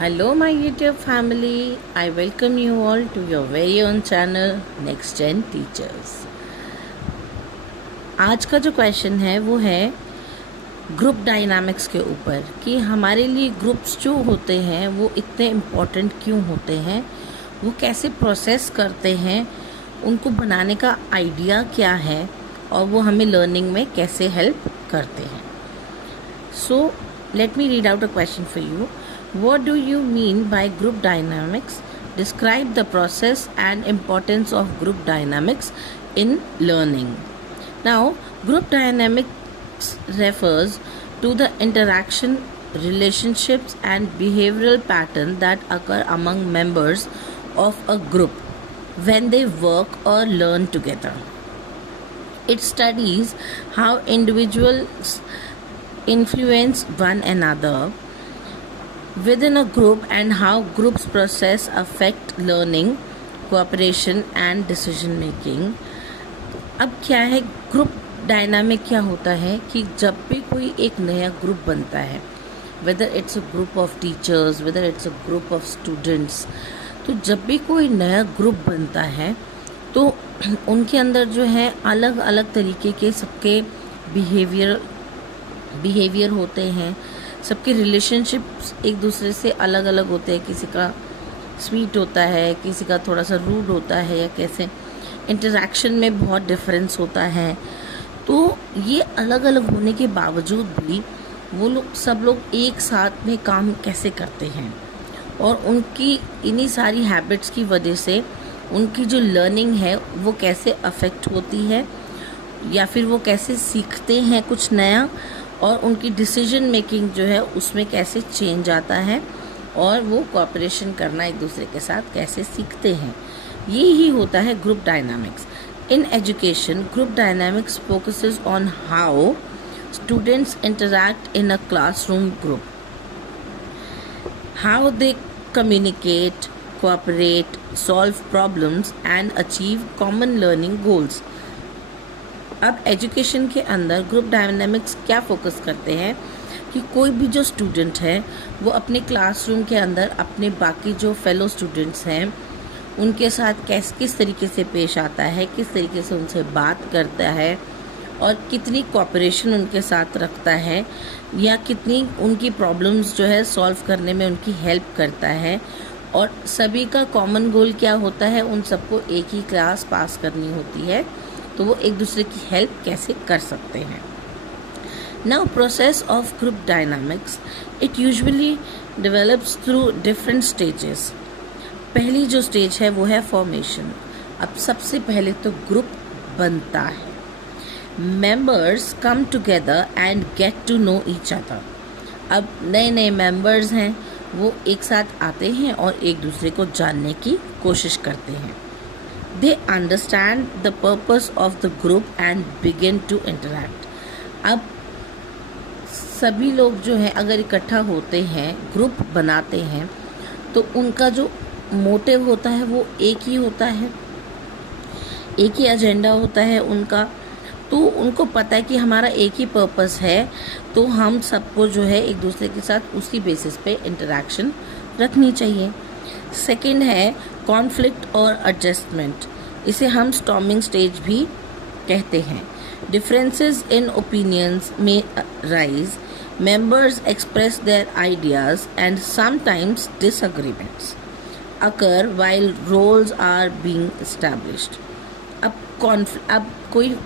Hello, my YouTube family. I welcome you all to your very own channel Next Gen Teachers. आज का जो question है वो है ग्रुप डायनामिक्स के ऊपर कि हमारे लिए ग्रुप्स जो होते हैं वो इतने इम्पोर्टेंट क्यों होते हैं, वो कैसे प्रोसेस करते हैं, उनको बनाने का आइडिया क्या है और वो हमें लर्निंग में कैसे हेल्प करते हैं. So let me read out a question for you. What do you mean by group dynamics? Describe the process and importance of group dynamics in learning. Now, group dynamics refers to the interaction, relationships and behavioral patterns that occur among members of a group when they work or learn together. It studies how individuals influence one another within a group and how groups process affect learning, cooperation and decision making. अब क्या है group dynamic, क्या होता है कि जब भी कोई एक नया ग्रुप बनता है, whether it's a group of teachers, whether it's a group of students, तो जब भी कोई नया ग्रुप बनता है तो उनके अंदर जो है अलग अलग तरीके के सबके बिहेवियर होते हैं. सबके रिलेशनशिप्स एक दूसरे से अलग अलग होते हैं. किसी का स्वीट होता है, किसी का थोड़ा सा रूड होता है, या कैसे इंटरेक्शन में बहुत डिफरेंस होता है. तो ये अलग अलग होने के बावजूद भी वो लोग सब लोग एक साथ में काम कैसे करते हैं और उनकी इन्हीं सारी हैबिट्स की वजह से उनकी जो लर्निंग है वो कैसे अफेक्ट होती है, या फिर वो कैसे सीखते हैं कुछ नया, और उनकी डिसीजन मेकिंग जो है उसमें कैसे चेंज आता है, और वो कोऑपरेशन करना एक दूसरे के साथ कैसे सीखते हैं. ये ही होता है group dynamics. In education, group dynamics focuses on how students interact in a classroom group, how they communicate, cooperate, solve problems and achieve common learning goals. अब एजुकेशन के अंदर ग्रुप डायनामिक्स क्या फोकस करते हैं कि कोई भी जो स्टूडेंट है वो अपने क्लासरूम के अंदर अपने बाकी जो फेलो स्टूडेंट्स हैं उनके साथ किस तरीके से पेश आता है, किस तरीके से उनसे बात करता है, और कितनी कोऑपरेशन उनके साथ रखता है, या कितनी उनकी प्रॉब्लम्स जो है सॉल्व करने में उनकी हेल्प करता है, और सभी का कॉमन गोल क्या होता है, उन सबको एक ही क्लास पास करनी होती है, तो वो एक दूसरे की हेल्प कैसे कर सकते हैं. Now process of group dynamics, it usually develops through different stages. पहली जो स्टेज है वो है फॉर्मेशन. अब सबसे पहले तो ग्रुप बनता है. Members come together and get to know each other. अब नए नए मेंबर्स हैं वो एक साथ आते हैं और एक दूसरे को जानने की कोशिश करते हैं. They understand the purpose of the group and begin to interact. अब सभी लोग जो है अगर इकट्ठा होते हैं, ग्रुप बनाते हैं, तो उनका जो मोटिव होता है वो एक ही होता है, एक ही एजेंडा होता है उनका. तो उनको पता है कि हमारा एक ही पर्पस है, तो हम सबको जो है एक दूसरे के साथ उसी बेसिस पे इंटरेक्शन रखनी चाहिए. सेकंड है कॉन्फ्लिक्ट और एडजस्टमेंट. इसे हम स्टॉर्मिंग स्टेज भी कहते हैं. डिफरेंसेस इन ओपिनियंस में rise, members express their ideas and sometimes disagreements occur while roles are being established. अब कोई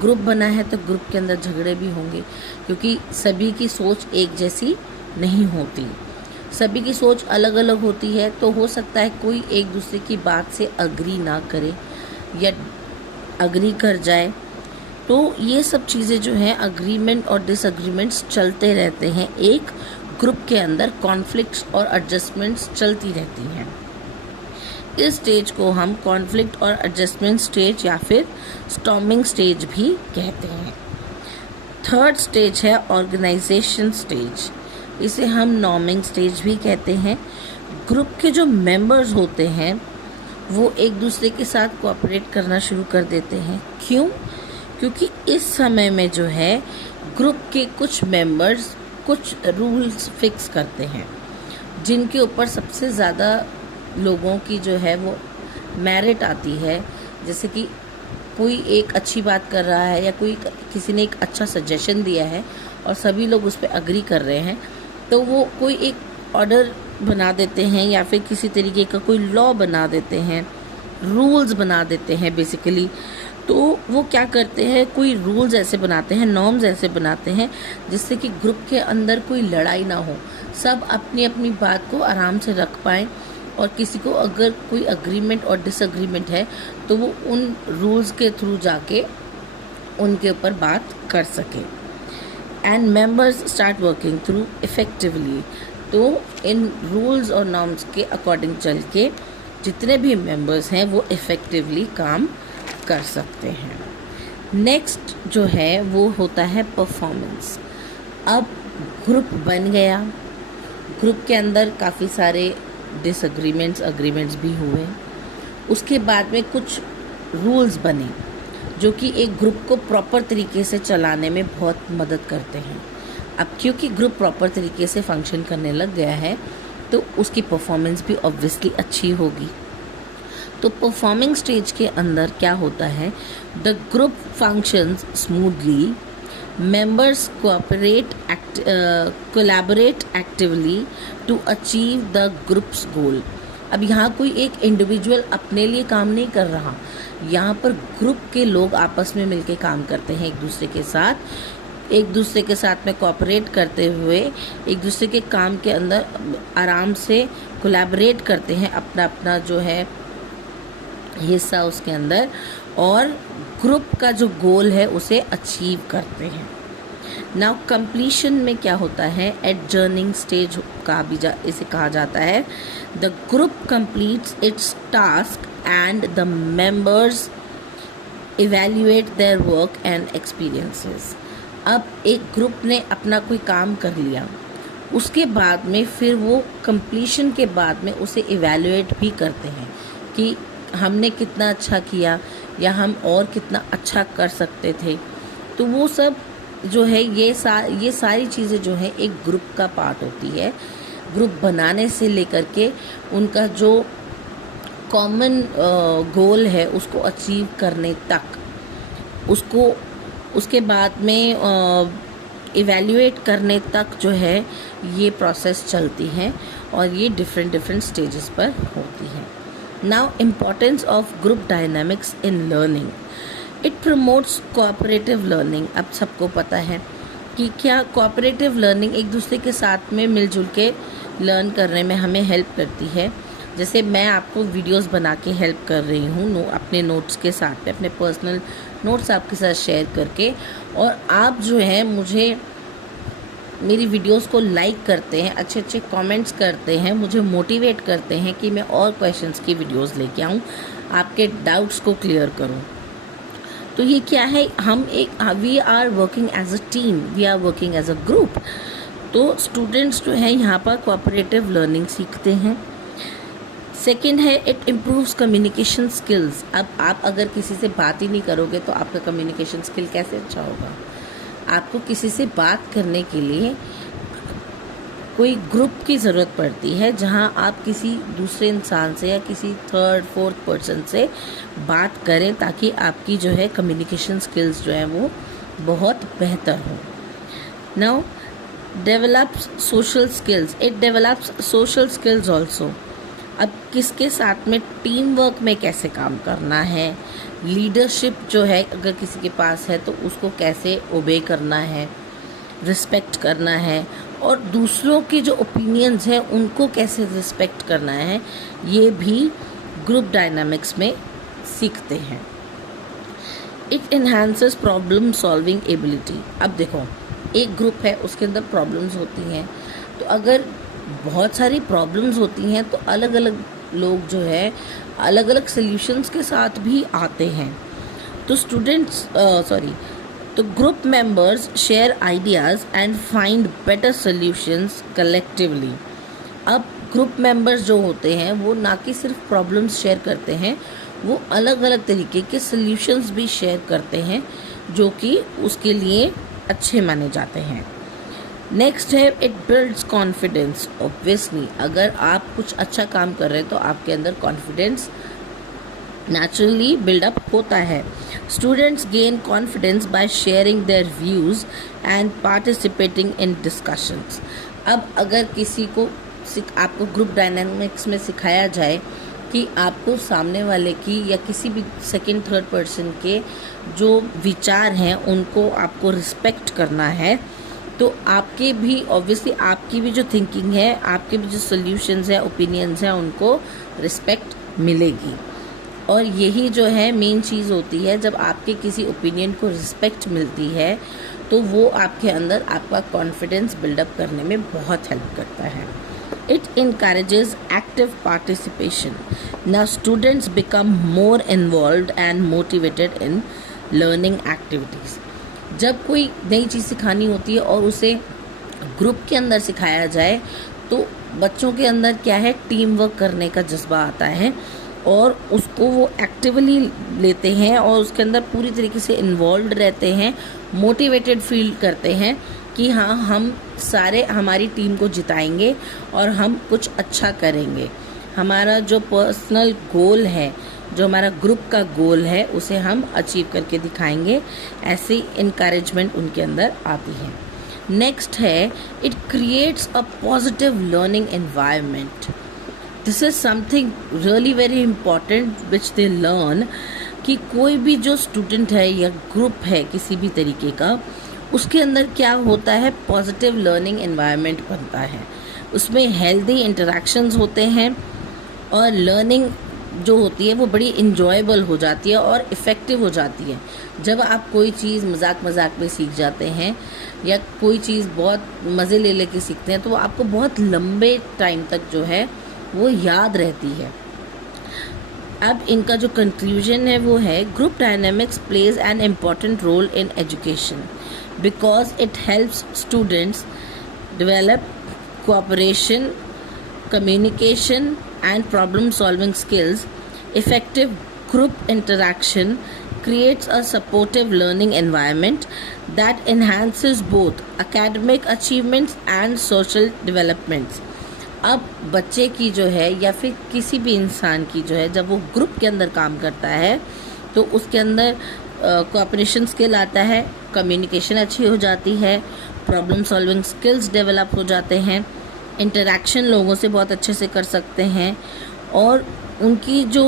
ग्रुप बना है तो ग्रुप के अंदर झगड़े भी होंगे, क्योंकि सभी की सोच एक जैसी नहीं होती, सभी की सोच अलग अलग होती है. तो हो सकता है कोई एक दूसरे की बात से अग्री ना करे या अग्री कर जाए. तो ये सब चीज़ें जो हैं, अग्रीमेंट और डिसएग्रीमेंट्स चलते रहते हैं. एक ग्रुप के अंदर कॉन्फ्लिक्ट्स और एडजस्टमेंट्स चलती रहती हैं. इस स्टेज को हम कॉन्फ्लिक्ट और एडजस्टमेंट स्टेज या फिर स्टॉर्मिंग स्टेज भी कहते हैं. थर्ड स्टेज है ऑर्गेनाइजेशन स्टेज. इसे हम नॉर्मिंग स्टेज भी कहते हैं. ग्रुप के जो मेंबर्स होते हैं वो एक दूसरे के साथ कोऑपरेट करना शुरू कर देते हैं. क्यों? क्योंकि इस समय में जो है ग्रुप के कुछ मेंबर्स कुछ रूल्स फिक्स करते हैं. जिनके ऊपर सबसे ज़्यादा लोगों की जो है वो मेरिट आती है। जैसे कि कोई एक अच्छी बात कर रहा है या कोई किसी ने एक अच्छा सजेशन दिया है और सभी लोग उस पर अग्री कर रहे हैं, तो वो कोई एक ऑर्डर बना देते हैं या फिर किसी तरीके का कोई लॉ बना देते हैं, रूल्स बना देते हैं बेसिकली। तो वो क्या करते हैं, कोई रूल्स ऐसे बनाते हैं, नॉर्म्स ऐसे बनाते हैं जिससे कि ग्रुप के अंदर कोई लड़ाई ना हो, सब अपनी अपनी बात को आराम से रख पाएँ और किसी को अगर कोई अग्रीमेंट और डिसअग्रीमेंट है तो वो उन रूल्स के थ्रू जाके उनके ऊपर बात कर सके। And members start working through effectively. तो इन रूल्स और नॉर्म्स के अकॉर्डिंग चल के जितने भी मेंबर्स हैं वो इफ़ेक्टिवली काम कर सकते हैं। नेक्स्ट जो है वो होता है परफॉर्मेंस। अब ग्रुप बन गया, ग्रुप के अंदर काफ़ी सारे डिसएग्रीमेंट्स अग्रीमेंट्स भी हुए, उसके बाद में कुछ रूल्स बने जो कि एक ग्रुप को प्रॉपर तरीके से चलाने में बहुत मदद करते हैं। अब क्योंकि ग्रुप प्रॉपर तरीके से फंक्शन करने लग गया है तो उसकी परफॉर्मेंस भी ऑब्वियसली अच्छी होगी। तो परफॉर्मिंग स्टेज के अंदर क्या होता है, the group functions smoothly, members collaborate actively to achieve the group's goal। अब यहाँ कोई एक इंडिविजुअल अपने लिए काम नहीं कर रहा, यहाँ पर ग्रुप के लोग आपस में मिलके काम करते हैं, एक दूसरे के साथ में कोऑपरेट करते हुए एक दूसरे के काम के अंदर आराम से कोलैबोरेट करते हैं, अपना अपना जो है हिस्सा उसके अंदर, और ग्रुप का जो गोल है उसे अचीव करते हैं। नाउ कंप्लीशन में क्या होता है, एडजर्निंग स्टेज का भी इसे कहा जाता है। The group completes it's task and the members evaluate their work and experiences. अब एक ग्रुप ने अपना कोई काम कर लिया, उसके बाद में फिर वो कंप्लीशन के बाद में उसे इवैल्यूएट भी करते हैं कि हमने कितना अच्छा किया या हम और कितना अच्छा कर सकते थे। तो वो सब जो है ये सारी चीज़ें जो है एक ग्रुप का पार्ट होती है। ग्रुप बनाने से लेकर के उनका जो कॉमन गोल है उसको अचीव करने तक, उसके बाद में इवैल्यूएट करने तक जो है ये प्रोसेस चलती है और ये डिफरेंट स्टेजेस पर होती है। Now importance of group dynamics in learning, it promotes cooperative learning. अब सबको पता है कि क्या कोऑपरेटिव लर्निंग एक दूसरे के साथ में मिलजुल के लर्न करने में हमें हेल्प करती है। जैसे मैं आपको वीडियोस बना के हेल्प कर रही हूँ अपने नोट्स के साथ में, अपने पर्सनल नोट्स आपके साथ शेयर करके, और आप जो है मुझे मेरी वीडियोस को लाइक करते हैं, अच्छे अच्छे कमेंट्स करते हैं, मुझे मोटिवेट करते हैं कि मैं और क्वेश्चंस की वीडियोस लेके आऊँ, आपके डाउट्स को क्लियर करूँ। तो ये क्या है, we are working as a team, we are working as a group. तो स्टूडेंट्स जो है यहाँ पर कोऑपरेटिव लर्निंग सीखते हैं। सेकेंड है, इट इम्प्रूव्स कम्युनिकेशन स्किल्स। अब आप अगर किसी से बात ही नहीं करोगे तो आपका कम्युनिकेशन स्किल कैसे अच्छा होगा। आपको किसी से बात करने के लिए कोई ग्रुप की ज़रूरत पड़ती है, जहां आप किसी दूसरे इंसान से या किसी थर्ड फोर्थ पर्सन से बात करें ताकि आपकी जो है कम्युनिकेशन स्किल्स जो है वो बहुत बेहतर हो। Now develops social skills, it develops social skills also. अब किसके साथ में टीम वर्क में कैसे काम करना है, लीडरशिप जो है अगर किसी के पास है तो उसको कैसे ओबे करना है, रिस्पेक्ट करना है, और दूसरों के जो ओपिनियंस हैं उनको कैसे रिस्पेक्ट करना है, ये भी ग्रुप डायनामिक्स में सीखते हैं। It enhances problem solving ability. अब देखो, एक ग्रुप है उसके अंदर प्रॉब्लम्स होती हैं, तो अगर बहुत सारी प्रॉब्लम्स होती हैं तो अलग अलग लोग जो है अलग अलग सॉल्यूशंस के साथ भी आते हैं। तो group members share ideas and find better solutions collectively. अब ग्रुप मेंबर्स जो होते हैं वो ना कि सिर्फ प्रॉब्लम्स शेयर करते हैं, वो अलग अलग तरीके के सॉल्यूशंस भी शेयर करते हैं जो कि उसके लिए अच्छे माने जाते हैं। नेक्स्ट है इट बिल्ड्स कॉन्फिडेंस। ऑब्वियसली अगर आप कुछ अच्छा काम कर रहे हैं तो आपके अंदर कॉन्फिडेंस naturally build up होता है. Students gain confidence by sharing their views and participating in discussions. अब अगर किसी को आपको ग्रुप डायनामिक्स में सिखाया जाए कि आपको सामने वाले की या किसी भी सेकंड थर्ड पर्सन के जो विचार हैं उनको आपको रिस्पेक्ट करना है, तो आपके भी ऑब्वियसली आपकी भी जो थिंकिंग है, आपके भी जो सोल्यूशंस हैं, ओपिनियंस हैं, उनको रिस्पेक्ट मिलेगी. और यही जो है मेन चीज़ होती है. जब आपके किसी ओपिनियन को रिस्पेक्ट मिलती है तो वो आपके अंदर आपका कॉन्फिडेंस बिल्डअप करने में बहुत हेल्प करता है. It encourages active participation. Now students become more involved and motivated in learning activities. जब कोई नई चीज़ सिखानी होती है और उसे ग्रुप के अंदर सिखाया जाए तो बच्चों के अंदर क्या है, टीम वर्क करने का जज्बा आता है और उसको वो एक्टिवली लेते हैं और उसके अंदर पूरी तरीके से इन्वॉल्व रहते हैं, मोटिवेटेड फील करते हैं कि हाँ, हम सारे हमारी टीम को जिताएंगे और हम कुछ अच्छा करेंगे. हमारा जो पर्सनल गोल है, जो हमारा ग्रुप का गोल है, उसे हम अचीव करके दिखाएंगे. ऐसी इनकरेजमेंट उनके अंदर आती है. नेक्स्ट है it creates a positive learning environment. This is something really very important which they learn कि कोई भी जो स्टूडेंट है या ग्रुप है किसी भी तरीके का, उसके अंदर क्या होता है, पॉजिटिव लर्निंग एनवायरनमेंट बनता है. उसमें हेल्दी इंटरेक्शंस होते हैं और लर्निंग जो होती है वो बड़ी इंजॉयबल हो जाती है और इफ़ेक्टिव हो जाती है. जब आप कोई चीज़ मजाक में सीख जाते हैं या कोई चीज़ बहुत मज़े ले लेके सीखते हैं तो वो आपको बहुत लंबे टाइम तक जो है वो याद रहती है. अब इनका जो कंक्लूजन है वो है group dynamics plays an important role in education because it helps students develop cooperation, communication and problem solving skills. Effective group interaction creates a supportive learning environment that enhances both academic achievements and social developments. अब बच्चे की जो है या फिर किसी भी इंसान की जो है, जब वो ग्रुप के अंदर काम करता है तो उसके अंदर कोऑपरेशन स्किल आता है, कम्युनिकेशन अच्छी हो जाती है, प्रॉब्लम सॉल्विंग स्किल्स डेवलप हो जाते हैं, इंटरेक्शन लोगों से बहुत अच्छे से कर सकते हैं और उनकी जो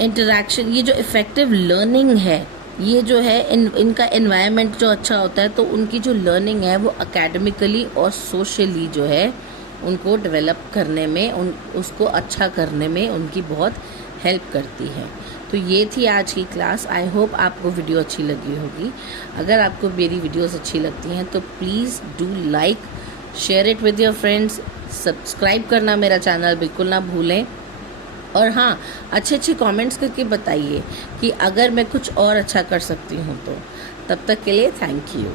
इंटरेक्शन, ये जो इफ़ेक्टिव लर्निंग है, ये जो है इनका एनवायरनमेंट जो अच्छा होता है तो उनकी जो लर्निंग है वो एकेडमिकली और सोशली जो है उनको डेवलप करने में, उसको अच्छा करने में उनकी बहुत हेल्प करती है. तो ये थी आज की क्लास. आई होप आपको वीडियो अच्छी लगी होगी. अगर आपको मेरी वीडियोस अच्छी लगती हैं तो please do like, share it with your friends, subscribe करना मेरा चैनल बिल्कुल ना भूलें. और हाँ, अच्छे कमेंट्स करके बताइए कि अगर मैं कुछ और अच्छा कर सकती हूँ तो. तब तक के लिए थैंक यू.